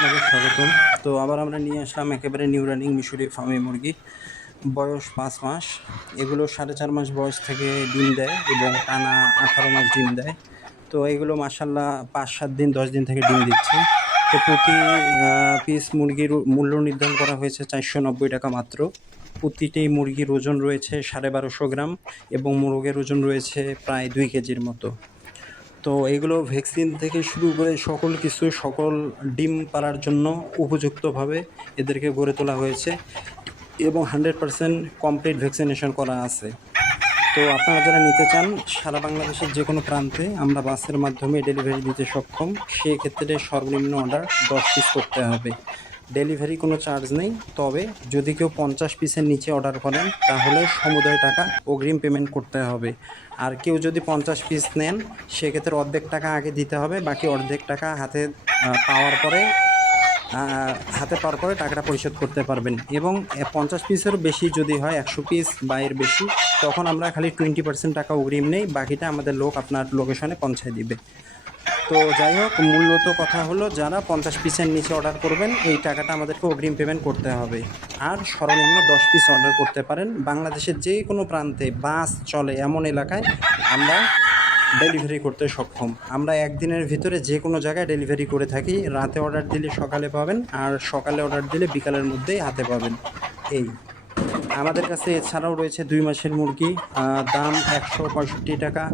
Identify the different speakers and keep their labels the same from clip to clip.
Speaker 1: আপনাকে স্বাগতম। তো আবার আমরা নিয়ে আসলাম একেবারে নিউ রানিং মিশরি ফার্মে মুরগি। বয়স পাঁচ মাস। এগুলো সাড়ে চার মাস বয়স থেকে ডিম দেয় এবং টানা আঠারো মাস ডিম দেয়। তো এগুলো মাসাল্লাহ পাঁচ সাত দিন, দশ দিন থেকে ডিম দিচ্ছে। তো প্রতি পিস মুরগির মূল্য নির্ধারণ করা হয়েছে চারশো নব্বই টাকা মাত্র। প্রতিটি মুরগির ওজন রয়েছে সাড়ে বারোশো গ্রাম এবং মোরগের ওজন রয়েছে প্রায় দুই কেজির মতো। তো এগুলো ভ্যাকসিন থেকে শুরু করে সকল কিছু, সকল ডিম পাড়ার জন্য উপযুক্তভাবে এদেরকে গড়ে তোলা হয়েছে এবং হান্ড্রেড পারসেন্ট কমপ্লিট ভ্যাকসিনেশন করা আছে। তো আপনারা যারা নিতে চান, সারা বাংলাদেশের যে কোনো প্রান্তে আমরা বাসের মাধ্যমে ডেলিভারি দিতে সক্ষম। সেক্ষেত্রে সর্বনিম্ন অর্ডার দশ পিস করতে হবে। ডেলিভারি কোনো চার্জ নেই। তবে যদি কেউ পঞ্চাশ পিসের নিচে অর্ডার করেন, তাহলে সমুদয় টাকা অগ্রিম পেমেন্ট করতে হবে। আর কেউ যদি পঞ্চাশ পিস নেন, সেক্ষেত্রে অর্ধেক টাকা আগে দিতে হবে, বাকি অর্ধেক টাকা হাতে পাওয়ার পরে হাতে পাওয়ার পরে টাকাটা পরিশোধ করতে পারবেন। এবং পঞ্চাশ পিসের বেশি যদি হয়, একশো পিস বা এর বেশি, তখন আমরা খালি টোয়েন্টি পার্সেন্ট টাকা অগ্রিম নেই, বাকিটা আমাদের লোক আপনার লোকেশনে পৌঁছে দিবে। তো যাই হোক, মূলত কথা হলো, যারা পঞ্চাশ পিসের নিচে অর্ডার করবেন, এই টাকাটা আমাদেরকে অগ্রিম পেমেন্ট করতে হবে। আর সর্বনিম্ন দশ পিস অর্ডার করতে পারেন। বাংলাদেশের যে কোনো প্রান্তে বাস চলে এমন এলাকায়, আমরা ডেলিভারি করতে সক্ষম। আমরা একদিনের ভিতরে যে কোনো জায়গায় ডেলিভারি করে থাকি। রাতে অর্ডার দিলে সকালে পাবেন, আর সকালে অর্ডার দিলে বিকালের মধ্যেই হাতে পাবেন। এই। আমাদের কাছে এছাড়াও রয়েছে দুই মাসের মুরগি দাম একশো পঁয়ষট্টি টাকা।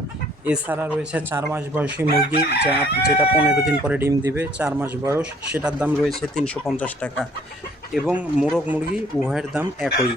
Speaker 1: এছাড়া রয়েছে চার মাস বয়সী মুরগি, যা যেটা পনেরো দিন পরে ডিম দিবে, চার মাস বয়স, সেটার দাম রয়েছে তিনশো পঞ্চাশ টাকা। এবং মোরগ মুরগি, উভয়ের দাম একই।